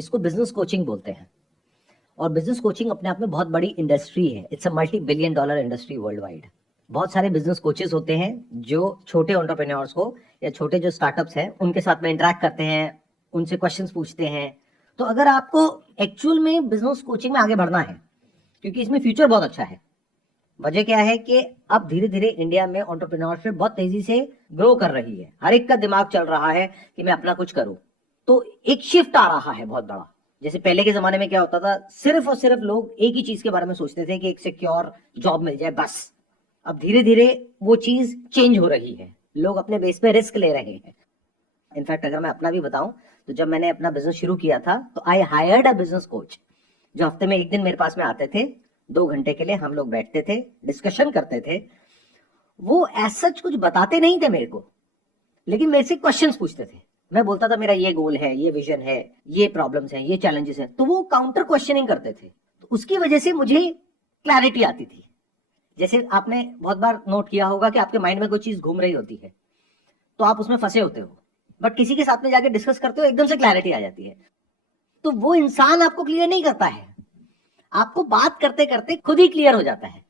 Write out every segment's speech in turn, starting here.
इसको business coaching बोलते हैं। और बिजनेस कोचिंग अपने आप में बहुत बड़ी इंडस्ट्री है। It's a multi billion dollar industry world wide. बहुत सारे बिजनेस कोचेस होते हैं जो छोटे एंटरप्रेन्योर्स को या छोटे जो स्टार्टअप्स हैं उनके साथ में इंटरेक्ट करते हैं, उनसे क्वेश्चंस पूछते हैं। तो अगर आपको एक्चुअल में बिजनेस कोचिंग में आगे बढ़ना है, क्योंकि इसमें फ्यूचर बहुत अच्छा है। वजह क्या है कि अब धीरे धीरे इंडिया में एंटरप्रेन्योरशिप बहुत तेजी से ग्रो कर रही है। हर एक का दिमाग चल रहा है कि मैं अपना कुछ करूं। तो एक शिफ्ट आ रहा है बहुत बड़ा। जैसे पहले के जमाने में क्या होता था, सिर्फ और सिर्फ लोग एक ही चीज के बारे में सोचते थे कि एक सिक्योर जॉब मिल जाए बस। अब धीरे धीरे वो चीज चेंज हो रही है, लोग अपने बेस पे रिस्क ले रहे हैं। इनफैक्ट अगर मैं अपना भी बताऊं तो जब मैंने अपना बिजनेस शुरू किया था तो I hired a business coach, जो हफ्ते में एक दिन मेरे पास में आते थे। 2 घंटे के लिए हम लोग बैठते थे, डिस्कशन करते थे। वो ऐसा कुछ बताते नहीं थे मेरे को, लेकिन मेरे से क्वेश्चंस पूछते थे। मैं बोलता था मेरा ये गोल है, ये विजन है, ये प्रॉब्लम्स हैं, ये चैलेंजेस हैं, तो वो काउंटर क्वेश्चनिंग करते थे। तो उसकी वजह से मुझे क्लैरिटी आती थी। जैसे आपने बहुत बार नोट किया होगा कि आपके माइंड में कोई चीज घूम रही होती है तो आप उसमें फंसे होते हो, बट किसी के साथ में जाके डिस्कस करते हो, एकदम से क्लैरिटी आ जाती है। तो वो इंसान आपको क्लियर नहीं करता है, आपको बात करते करते खुद ही क्लियर हो जाता है।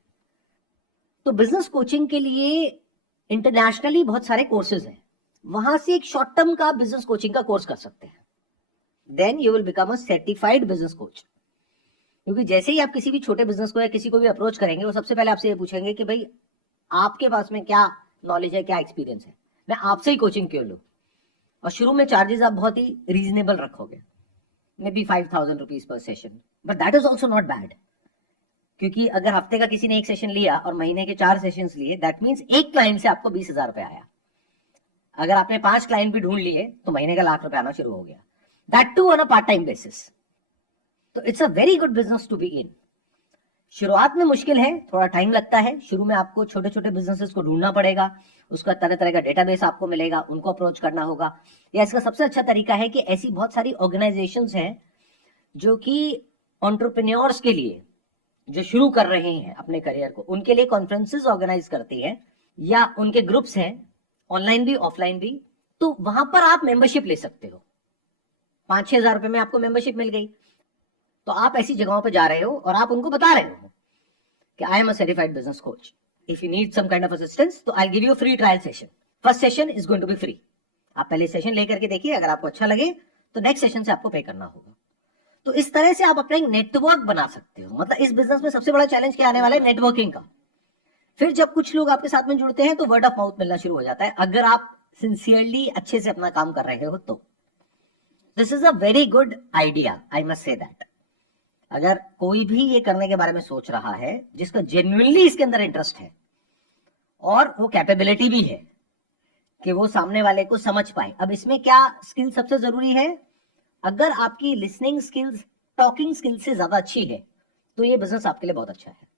तो बिजनेस कोचिंग के लिए इंटरनेशनली बहुत सारे कोर्सेज हैं। वहां से एक शॉर्ट टर्म का बिजनेस कोचिंग का कोर्स कर सकते हैं। Then you will become a certified business coach. क्योंकि जैसे ही आप किसी भी छोटे बिजनेस को या किसी को भी अप्रोच करेंगे, वो सबसे पहले आपसे ये पूछेंगे कि भाई आपके पास में क्या नॉलेज है, क्या एक्सपीरियंस है, मैं आपसे ही कोचिंग क्यों लूं। और शुरू में चार्जेस आप बहुत ही रीजनेबल रखोगे, may be 5,000 rupees per session, but that is also not bad. क्योंकि अगर हफ्ते का किसी ने एक सेशन लिया और महीने के 4 सेशंस लिए, दैट मीन्स एक क्लाइंट से आपको 20,000 रुपए आया। अगर आपने 5 क्लाइंट भी ढूंढ लिए तो महीने का ₹1,00,000 आना शुरू हो गया, that too on a part time basis. तो it's a very good business to be in. शुरुआत में मुश्किल है, थोड़ा टाइम लगता है। शुरू में आपको छोटे छोटे बिजनेसेस को ढूंढना पड़ेगा, उसका तरह तरह का डेटाबेस आपको मिलेगा, उनको अप्रोच करना होगा। या इसका सबसे अच्छा तरीका है कि ऐसी बहुत सारी ऑर्गेनाइजेशंस हैं जो कि एंटरप्रेन्योर्स के लिए, जो शुरू कर रहे हैं अपने करियर को, उनके लिए कॉन्फ्रेंसेस ऑर्गेनाइज करती है, या उनके ग्रुप्स हैं, ऑनलाइन भी ऑफलाइन भी। तो वहां पर आप मेंबरशिप ले सकते हो। 5-6 हजार रुपए में आपको मेंबरशिप मिल गई। तो आप ऐसी जगहों पर जा रहे हो और आप उनको बता रहे हो कि I am a certified business coach, if you need some kind of assistance तो I give you free trial session. First session is going to be free. आप पहले सेशन लेकर के देखिए, अगर आपको अच्छा लगे तो नेक्स्ट सेशन से आपको पे करना होगा। तो इस तरह से आप अपना एक नेटवर्क बना सकते हो। मतलब इस बिजनेस में सबसे बड़ा चैलेंज क्या आने वाला है, नेटवर्किंग का। फिर जब कुछ लोग आपके साथ में जुड़ते हैं तो वर्ड ऑफ माउथ मिलना शुरू हो जाता है, अगर आप सिंसियरली अच्छे से अपना काम कर रहे हो तो। This is a very good idea, I must say that. अगर कोई भी ये करने के बारे में सोच रहा है, जिसका जेन्युइनली इसके अंदर इंटरेस्ट है और वो कैपेबिलिटी भी है कि वो सामने वाले को समझ पाए। अब इसमें क्या स्किल सबसे जरूरी है, अगर आपकी लिसनिंग स्किल्स टॉकिंग स्किल्स से ज्यादा अच्छी है तो ये बिजनेस आपके लिए बहुत अच्छा है।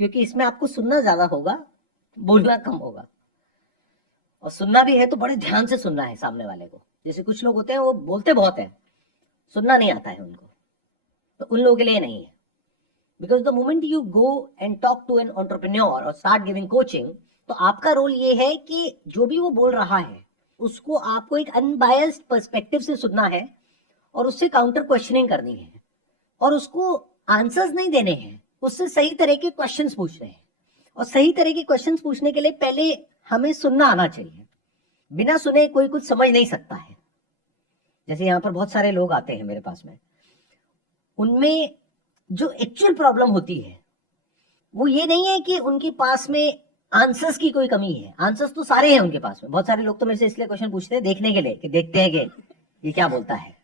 क्योंकि इसमें आपको सुनना ज्यादा होगा, बोलना कम होगा। और सुनना भी है तो बड़े ध्यान से सुनना है सामने वाले को। जैसे कुछ लोग होते हैं वो बोलते बहुत है, सुनना नहीं आता है उनको, तो उन लोगों के लिए नहीं है। Because the moment you go and talk to an entrepreneur और स्टार्ट गिविंग कोचिंग, तो आपका रोल ये है कि जो भी वो बोल रहा है उसको आपको एक अनबायस्ड पर्सपेक्टिव से सुनना है और उससे काउंटर क्वेश्चनिंग करनी है, और उसको आंसर्स नहीं देने हैं, उससे सही तरह के क्वेश्चंस पूछने हैं। और सही तरह के क्वेश्चंस पूछने के लिए पहले हमें सुनना आना चाहिए। बिना सुने कोई कुछ समझ नहीं सकता है। जैसे यहाँ पर बहुत सारे लोग आते हैं मेरे पास में, उनमें जो एक्चुअल प्रॉब्लम होती है वो ये नहीं है कि उनके पास में आंसर्स की कोई कमी है। आंसर्स तो सारे हैं उनके पास में। बहुत सारे लोग तो मेरे से इसलिए क्वेश्चन पूछते हैं देखने के लिए कि देखते हैं कि ये क्या बोलता है,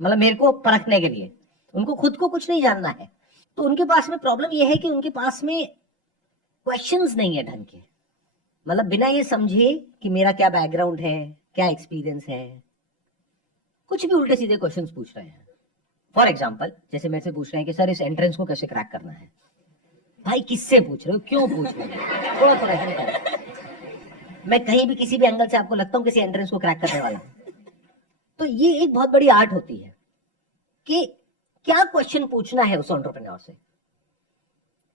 मतलब मेरे को परखने के लिए। उनको खुद को कुछ नहीं जानना है। तो उनके पास में प्रॉब्लम यह है कि उनके पास में क्वेश्चंस नहीं है ढंग के। मतलब बिना ये समझे कि मेरा क्या बैकग्राउंड है, क्या एक्सपीरियंस है, कुछ भी उल्टे सीधे क्वेश्चंस पूछ रहे हैं। फॉर एग्जाम्पल, जैसे मेरे से पूछ रहे हैं कि सर इस एंट्रेंस को कैसे क्रैक करना है। भाई किससे पूछ रहे हो, क्यों पूछ रहे हो, थोड़ा थोड़ा हिंट करो। मैं कहीं भी किसी भी एंगल से आपको लगता हूँ किसी एंट्रेंस को क्रैक करने वाला। तो ये एक बहुत बड़ी आर्ट होती है कि क्या क्वेश्चन पूछना है उस एंटरप्रेन्योर से।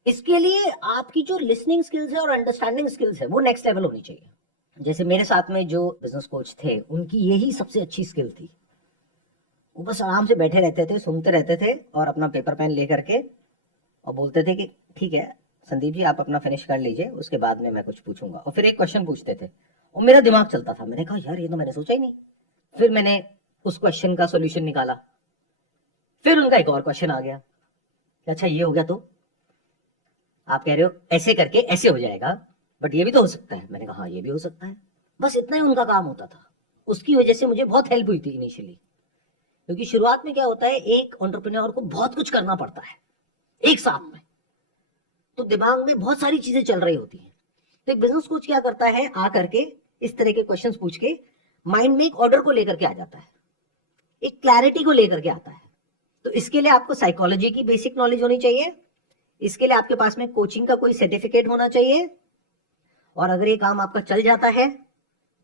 इसके लिए आपकी जो लिसनिंग स्किल्स है और अंडरस्टैंडिंग स्किल्स है वो नेक्स्ट लेवल होनी चाहिए। जैसे मेरे साथ में जो बिजनेस कोच थे, उनकी यही सबसे अच्छी स्किल थी वो बस आराम से बैठे रहते थे, सुनते रहते थे और अपना पेपर पेन लेकर के और बोलते थे कि ठीक है संदीप जी आप अपना फिनिश कर लीजिए, उसके बाद में मैं कुछ पूछूंगा। और फिर एक क्वेश्चन पूछते थे और मेरा दिमाग चलता था, मैंने कहा यार ये तो मैंने सोचा ही नहीं। फिर मैंने उस क्वेश्चन का सोल्यूशन निकाला, फिर उनका एक और क्वेश्चन आ गया कि अच्छा ये हो गया तो आप कह रहे हो ऐसे करके ऐसे हो जाएगा, बट ये भी तो हो सकता है। मैंने कहा हाँ ये भी हो सकता है। बस इतना ही उनका काम होता था। उसकी वजह से मुझे बहुत हेल्प हुई थी इनिशियली, क्योंकि शुरुआत में क्या होता है एक एंटरप्रेन्योर को बहुत कुछ करना पड़ता है एक साथ में, तो दिमाग में बहुत सारी चीजें चल रही होती हैं। तो एक बिजनेस कोच क्या करता है, आ करके इस तरह के क्वेश्चंस पूछ के माइंड में एक ऑर्डर को लेकर के आ जाता है, एक क्लैरिटी को लेकर के आता है। तो इसके लिए आपको साइकोलॉजी की बेसिक नॉलेज होनी चाहिए, इसके लिए आपके पास में कोचिंग का कोई सर्टिफिकेट होना चाहिए, और अगर ये काम आपका चल जाता है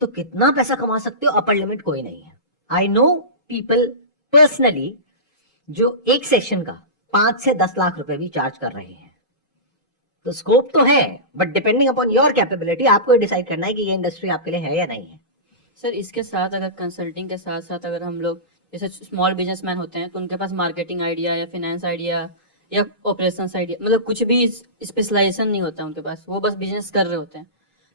तो कितना पैसा कमा सकते हो अपर लिमिट कोई नहीं है। आई नो पीपल पर्सनली जो एक सेशन का 5 से 10 लाख रुपए भी चार्ज कर रहे हैं। तो स्कोप तो है, but depending upon your capability आपको डिसाइड करना है कि ये इंडस्ट्री आपके लिए है या नहीं है। सर इसके साथ अगर कंसल्टिंग के साथ साथ अगर हम लोग जैसे स्मॉल बिजनेसमैन होते हैं तो उनके पास मार्केटिंग आइडिया या फाइनेंस आइडिया या ऑपरेशंस आइडिया, मतलब कुछ भी स्पेशलाइजेशन नहीं होता उनके पास, वो बस बिजनेस कर रहे होते हैं।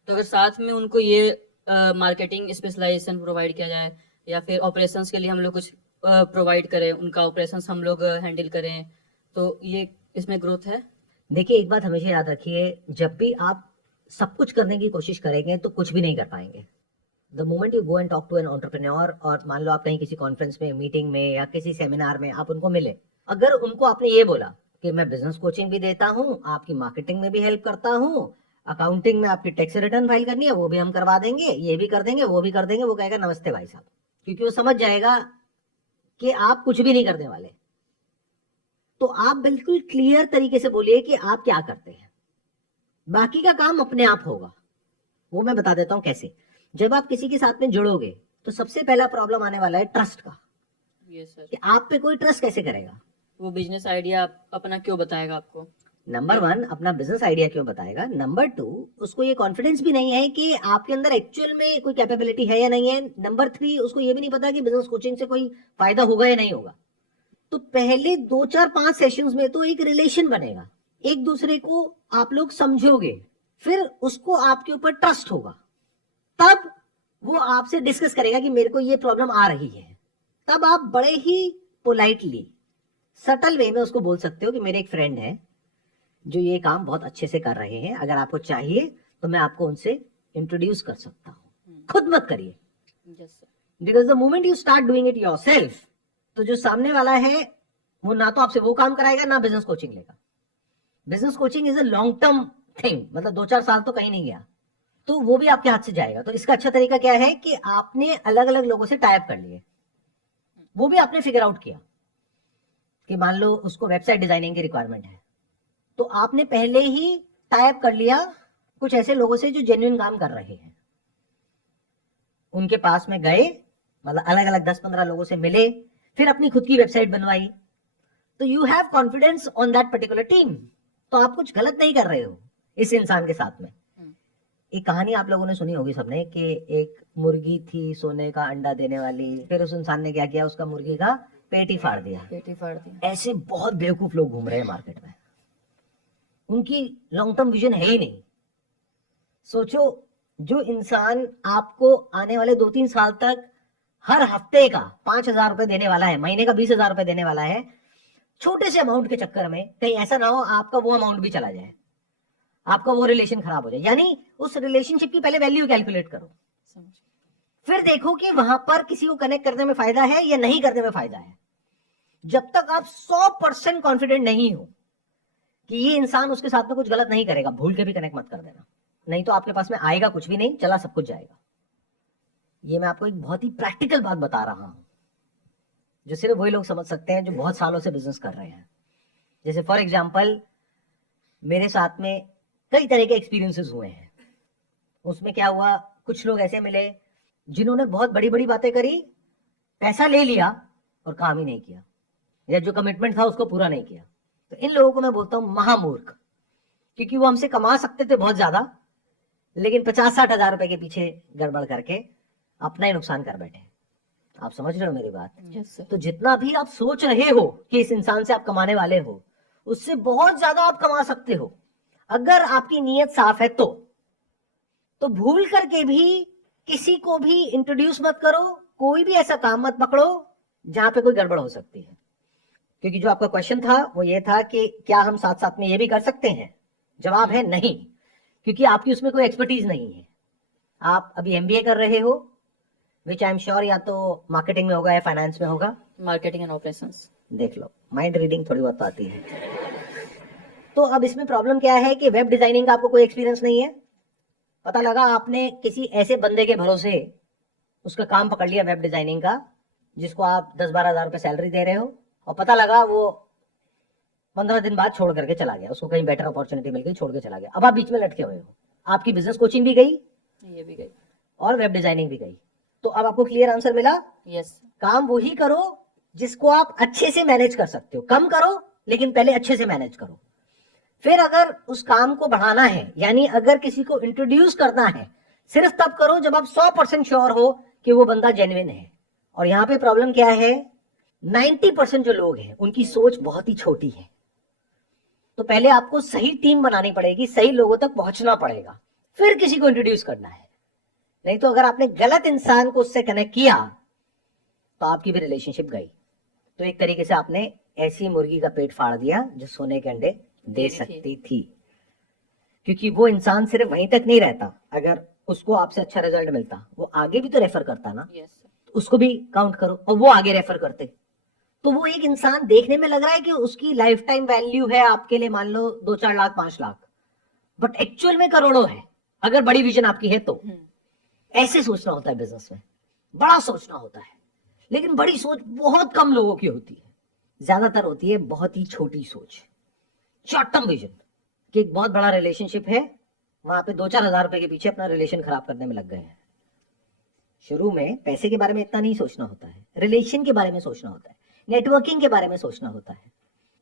तो अगर साथ में उनको ये मार्केटिंग स्पेशलाइजेशन प्रोवाइड किया जाए या फिर ऑपरेशंस के लिए हम लोग कुछ प्रोवाइड करें, उनका ऑपरेशंस हम लोग हैंडल करें, तो ये इसमें ग्रोथ है। देखिए एक बात हमेशा याद रखिए, जब भी आप सब कुछ करने की कोशिश करेंगे तो कुछ भी नहीं कर पाएंगे। The moment you go and talk to an entrepreneur, और मान लो आप कहीं किसी कॉन्फ्रेंस में, मीटिंग में या किसी सेमिनार में आप उनको मिले, अगर उनको आपने ये बोला कि मैं बिजनेस कोचिंग भी देता हूँ, आपकी मार्केटिंग में भी हेल्प करता हूँ, अकाउंटिंग में आपकी टैक्स रिटर्न फाइल करनी है वो भी हम करवा देंगे, ये भी कर देंगे वो भी कर देंगे, वो कहेगा नमस्ते भाई साहब, क्योंकि वो समझ जाएगा कि आप कुछ भी नहीं करने वाले। तो आप बिल्कुल क्लियर तरीके से बोलिए कि आप क्या करते हैं, बाकी का काम अपने आप होगा। वो मैं बता देता हूं कैसे। जब आप किसी के साथ में जुड़ोगे तो सबसे पहला प्रॉब्लम आने वाला है ट्रस्ट का, यस सर। कि आप पे कोई ट्रस्ट कैसे करेगा। वो बिजनेस आइडिया अपना क्यों बताएगा आपको? नंबर 1 अपना बिजनेस आइडिया क्यों बताएगा, नंबर 2 उसको ये कॉन्फिडेंस भी नहीं है कि आपके अंदर एक्चुअल में कोई कैपेबिलिटी है या नहीं है, नंबर 3 उसको ये भी नहीं पता कि बिजनेस कोचिंग से कोई फायदा होगा या नहीं होगा। तो पहले 2 4 5 सेशंस में तो एक रिलेशन बनेगा, एक दूसरे को आप लोग समझोगे, फिर उसको आपके ऊपर ट्रस्ट होगा, तब वो आपसे डिस्कस करेगा कि मेरे को ये प्रॉब्लम आ रही है। तब आप बड़े ही पोलाइटली सटल वे में उसको बोल सकते हो कि मेरे एक फ्रेंड है जो ये काम बहुत अच्छे से कर रहे हैं, अगर आपको चाहिए तो मैं आपको उनसे इंट्रोड्यूस कर सकता हूँ। खुद मत करिए, because the moment you start doing it yourself, तो जो सामने वाला है वो ना तो आपसे वो काम कराएगा ना बिजनेस कोचिंग लेगा। Business coaching is a long term thing, मतलब 2 4 साल तो कहीं नहीं गया, तो वो भी आपके हाथ से जाएगा। तो इसका अच्छा तरीका क्या है कि आपने अलग अलग लोगों से टाइप कर लिए, वो भी आपने फिगर आउट किया कि मान लो उसको वेबसाइट डिजाइनिंग की रिक्वायरमेंट है, तो आपने पहले ही टाइप कर लिया कुछ ऐसे लोगों से जो जेन्युइन काम कर रहे हैं, उनके पास में गए, मतलब अलग अलग 10 15 लोगों से मिले, फिर अपनी खुद की वेबसाइट बनवाई। तो you have confidence on that particular team, तो आप कुछ गलत नहीं कर रहे हो इस इंसान के साथ में। एक कहानी आप लोगों ने सुनी होगी सबने कि एक मुर्गी थी सोने का अंडा देने वाली, फिर उस इंसान ने क्या किया, उसका मुर्गी का पेट ही फाड़ दिया। ऐसे बहुत बेवकूफ लोग घूम रहे हैं मार्केट में, उनकी लॉन्ग टर्म विजन है ही नहीं। सोचो जो इंसान आपको आने वाले 2 3 साल तक हर हफ्ते का 5,000 रुपए देने वाला है, महीने का 20,000 रुपए देने वाला है, छोटे से अमाउंट के चक्कर में कहीं ऐसा ना हो आपका वो अमाउंट भी चला जाए, आपका वो रिलेशन खराब हो जाए। यानी उस रिलेशनशिप की पहले वैल्यू कैलकुलेट करो, फिर देखो कि वहां पर किसी को कनेक्ट करने में फायदा है या नहीं करने में फायदा है। जब तक आप 100% कॉन्फिडेंट नहीं हो कि ये इंसान उसके साथ में कुछ गलत नहीं करेगा, भूल के भी कनेक्ट मत कर देना, नहीं तो आपके पास में आएगा कुछ भी नहीं, चला सब कुछ जाएगा। ये मैं आपको एक बहुत ही प्रैक्टिकल बात बता रहा हूं जो सिर्फ वही लोग समझ सकते हैं जो बहुत सालों से बिजनेस कर रहे हैं। जैसे फॉर एग्जाम्पल मेरे साथ में कई तरह के एक्सपीरियंसेस हुए हैं, उसमें क्या हुआ, कुछ लोग ऐसे मिले जिन्होंने बहुत बड़ी बड़ी बातें करी, पैसा ले लिया और काम ही नहीं किया, या जो कमिटमेंट था उसको पूरा नहीं किया। तो इन लोगों को मैं बोलता हूं महामूर्ख, क्योंकि वो हमसे कमा सकते थे बहुत ज्यादा, लेकिन 50 60 हजार रुपए के पीछे गड़बड़ करके अपना ही नुकसान कर बैठे। आप समझ रहे हो मेरी बात? Yes sir. तो जितना भी आप सोच रहे हो कि इस इंसान से आप कमाने वाले हो, उससे बहुत ज्यादा आप कमा सकते हो अगर आपकी नीयत साफ है तो भूल करके भी किसी को भी इंट्रोड्यूस मत करो, कोई भी ऐसा काम मत पकड़ो जहां पे कोई गड़बड़ हो सकती है। क्योंकि जो आपका क्वेश्चन था वो ये था कि क्या हम साथ साथ में ये भी कर सकते हैं? जवाब है नहीं, क्योंकि आपकी उसमें कोई एक्सपर्टीज नहीं है। आप अभी एमबीए कर रहे हो, विच आई एम श्योर या तो मार्केटिंग में होगा या फाइनेंस में होगा। Marketing and operations. देख लो, माइंड रीडिंग थोड़ी बहुत आती है। तो अब इसमें प्रॉब्लम क्या है कि वेब डिजाइनिंग का आपको कोई एक्सपीरियंस नहीं है। पता लगा आपने किसी ऐसे बंदे के भरोसे उसका काम पकड़ लिया वेब डिजाइनिंग का, जिसको आप 10-12 हजार रुपए सैलरी दे रहे हो, और पता लगा वो 15 दिन बाद छोड़ करके चला गया, उसको कहीं बेटर अपॉर्चुनिटी मिल गई, छोड़ के चला गया। अब आप बीच में लटके हुए हो, आपकी बिजनेस कोचिंग भी गई, ये भी गई और वेब डिजाइनिंग भी गई। तो अब आपको क्लियर आंसर मिला। यस। काम वही करो जिसको आप अच्छे से मैनेज कर सकते हो, कम करो लेकिन पहले अच्छे से मैनेज करो। फिर अगर उस काम को बढ़ाना है, यानी अगर किसी को इंट्रोड्यूस करना है, सिर्फ तब करो जब आप 100% श्योर हो कि वो बंदा जेन्युइन है। और यहां पे प्रॉब्लम क्या है, 90% जो लोग हैं उनकी सोच बहुत ही छोटी है। तो पहले आपको सही टीम बनानी पड़ेगी, सही लोगों तक पहुंचना पड़ेगा, फिर किसी को इंट्रोड्यूस करना है। नहीं तो अगर आपने गलत इंसान को उससे कनेक्ट किया तो आपकी भी रिलेशनशिप गई। तो एक तरीके से आपने ऐसी मुर्गी का पेट फाड़ दिया जो सोने के अंडे दे सकती थी। क्योंकि वो इंसान सिर्फ वहीं तक नहीं रहता, अगर उसको आपसे अच्छा रिजल्ट मिलता वो आगे भी तो रेफर करता ना। यस। उसको भी काउंट करो, और वो आगे रेफर करते, तो वो एक इंसान देखने में लग रहा है कि उसकी लाइफ टाइम वैल्यू है आपके लिए मान लो 2-4 लाख 5 लाख, बट एक्चुअल में करोड़ों है अगर बड़ी विजन आपकी है तो। ऐसे सोचना होता है बिजनेस में, बड़ा सोचना होता है। लेकिन बड़ी सोच बहुत कम लोगों की होती है, ज्यादातर होती है बहुत ही छोटी सोच, शॉर्ट टर्म विजन। कि एक बहुत बड़ा रिलेशनशिप है, वहां पे 2-4 हजार रुपए के पीछे अपना रिलेशन खराब करने में लग गए हैं। शुरू में पैसे के बारे में इतना नहीं सोचना होता है, रिलेशन के बारे में सोचना होता है, नेटवर्किंग के बारे में सोचना होता है,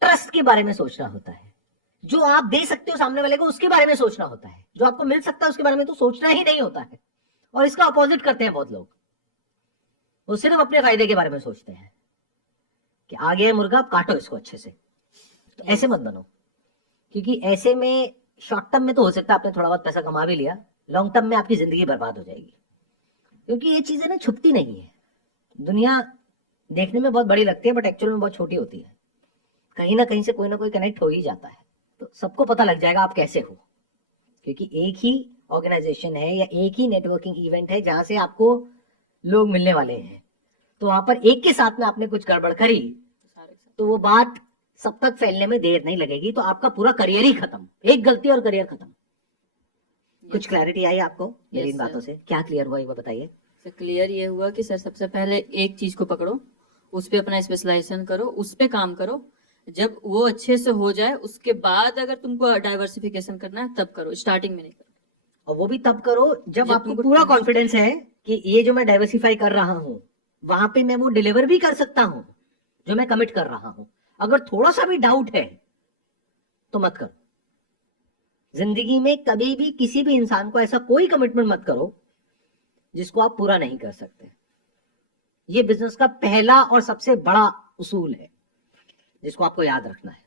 ट्रस्ट के बारे में सोचना होता है, जो आप दे सकते हो सामने वाले को उसके बारे में सोचना होता है, जो आपको मिल सकता है उसके बारे में तो सोचना ही नहीं होता है। और इसका अपोजिट करते हैं बहुत लोग, वो सिर्फ अपने फायदे के बारे में सोचते हैं कि आ गया मुर्गा, आप काटो इसको अच्छे से। तो ऐसे मत बनो, क्योंकि ऐसे में शॉर्ट टर्म में तो हो सकता है आपने थोड़ा बहुत पैसा कमा भी लिया, लॉन्ग टर्म में आपकी जिंदगी बर्बाद हो जाएगी। क्योंकि ये चीजें ना छुपती नहीं है, दुनिया देखने में बहुत बड़ी लगती है बट एक्चुअल में बहुत छोटी होती है। कहीं ना कहीं से कोई ना कोई कनेक्ट हो ही जाता है, तो सबको पता लग जाएगा आप कैसे हो। क्योंकि एक ही ऑर्गेनाइजेशन है या एक ही नेटवर्किंग इवेंट है जहां से आपको लोग मिलने वाले हैं, तो वहां पर एक के साथ में आपने कुछ गड़बड़ करी तो वो बात सब तक फैलने में देर नहीं लगेगी, तो आपका पूरा करियर ही खत्म, एक गलती और करियर खत्म। कुछ क्लैरिटी आई आपको मेरी इन बातों से? क्या क्लियर हुआ ये बताइए। सर क्लियर ये हुआ कि सर सबसे पहले एक चीज को पकड़ो, उस पे अपना स्पेशलाइजेशन करो, उस पे काम करो। जब वो अच्छे से हो जाए उसके बाद अगर तुमको डाइवर्सिफिकेशन करना है तब करो, स्टार्टिंग में नहीं करो। और वो भी तब करो जब आपको तुमको पूरा कॉन्फिडेंस है कि ये जो मैं डाइवर्सिफाई कर रहा हूं वहां पे मैं वो डिलीवर भी कर सकता हूं जो मैं कमिट कर रहा हूं। अगर थोड़ा सा भी डाउट है तो मत करो। जिंदगी में कभी भी किसी भी इंसान को ऐसा कोई कमिटमेंट मत करो जिसको आप पूरा नहीं कर सकते। ये बिजनेस का पहला और सबसे बड़ा उसूल है जिसको आपको याद रखना है।